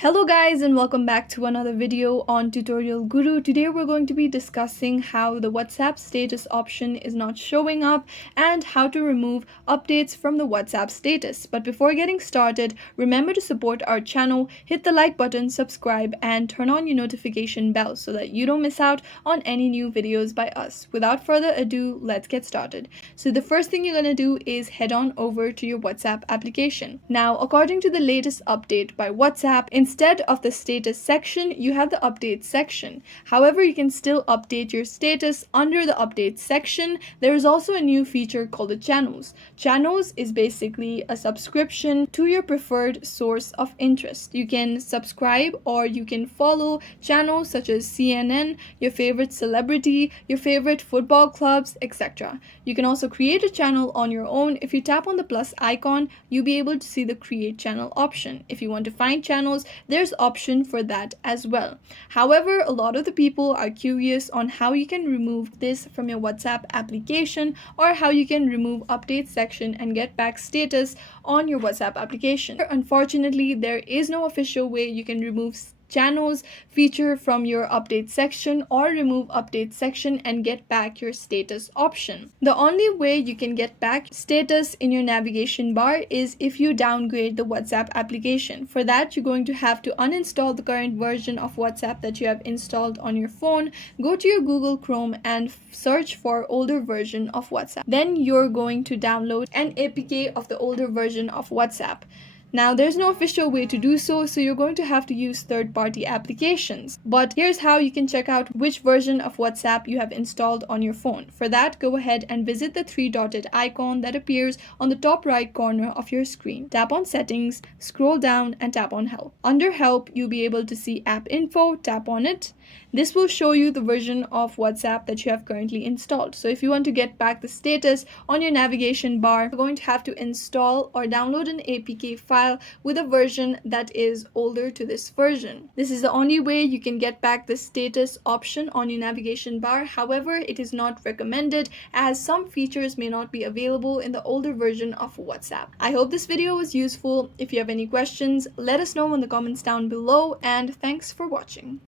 Hello guys and welcome back to another video on Tutorial Guru. Today we're going to be discussing how the WhatsApp status option is not showing up and how to remove updates from the WhatsApp status. But before getting started, remember to support our channel, hit the like button, subscribe and turn on your notification bell so that you don't miss out on any new videos by us. Without further ado, let's get started. So the first thing you're going to do is head on over to your WhatsApp application. Now, according to the latest update by WhatsApp, instead of the status section, you have the update section. However, you can still update your status under the update section. There is also a new feature called the channels. Channels is basically a subscription to your preferred source of interest. You can subscribe or you can follow channels such as CNN, your favorite celebrity, your favorite football clubs, etc. You can also create a channel on your own. If you tap on the plus icon, you'll be able to see the create channel option. If you want to find channels, there's option for that as well. However, a lot of the people are curious on how you can remove this from your WhatsApp application or how you can remove update section and get back status on your WhatsApp application. Unfortunately, there is no official way you can remove channels feature from your update section or remove update section and get back your status option. The only way you can get back status in your navigation bar is if you downgrade the WhatsApp application. For that, you're going to have to uninstall the current version of WhatsApp that you have installed on your phone, go to your Google Chrome and search for older version of WhatsApp. Then you're going to download an APK of the older version of WhatsApp. Now, there's no official way to do so, so you're going to have to use third-party applications. But here's how you can check out which version of WhatsApp you have installed on your phone. For that, go ahead and visit the three-dotted icon that appears on the top right corner of your screen. Tap on Settings, scroll down and tap on Help. Under Help, you'll be able to see App Info. Tap on it. This will show you the version of WhatsApp that you have currently installed. So if you want to get back the status on your navigation bar, you're going to have to install or download an APK file with a version that is older to this version. This is the only way you can get back the status option on your navigation bar. However, it is not recommended as some features may not be available in the older version of WhatsApp. I hope this video was useful. If you have any questions, let us know in the comments down below and thanks for watching.